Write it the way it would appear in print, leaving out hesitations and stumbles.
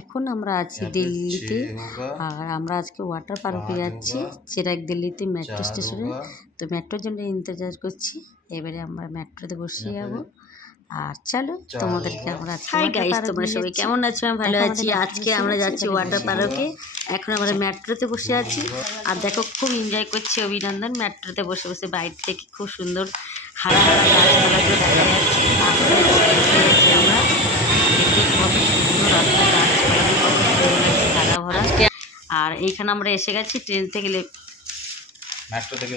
এখন আমরা আছি দিল্লিতে, আর আমরা আজকে ওয়াটার পার্কে যাচ্ছি চিরাগ দিল্লিতে মেট্রো স্টেশনে। তো মেট্রোর জন্য ইন্তজার করছি, এবারে আমরা মেট্রোতে বসে যাবো। আর চলো তোমাদেরকে আমরা হাই গাইস, তোমরা সবাই কেমন আছো? আমি ভালো আছি। আজকে আমরা যাচ্ছি ওয়াটার পার্কে। এখন আমরা মেট্রোতে বসে আছি, আর দেখো খুব এনজয় করছি অভিনন্দন। মেট্রোতে বসে বসে বাইরে থেকে খুব সুন্দর হারা হারা গাছপালাগুলো দেখা যাচ্ছে। আমরা দেখতে কত সুন্দর রাস্তা, গাছপালাগুলো কত সুন্দর লাগছে তারা ভরা। আর এইখানে আমরা এসে গেছি ট্রেন থেকে, মেট্রো থেকে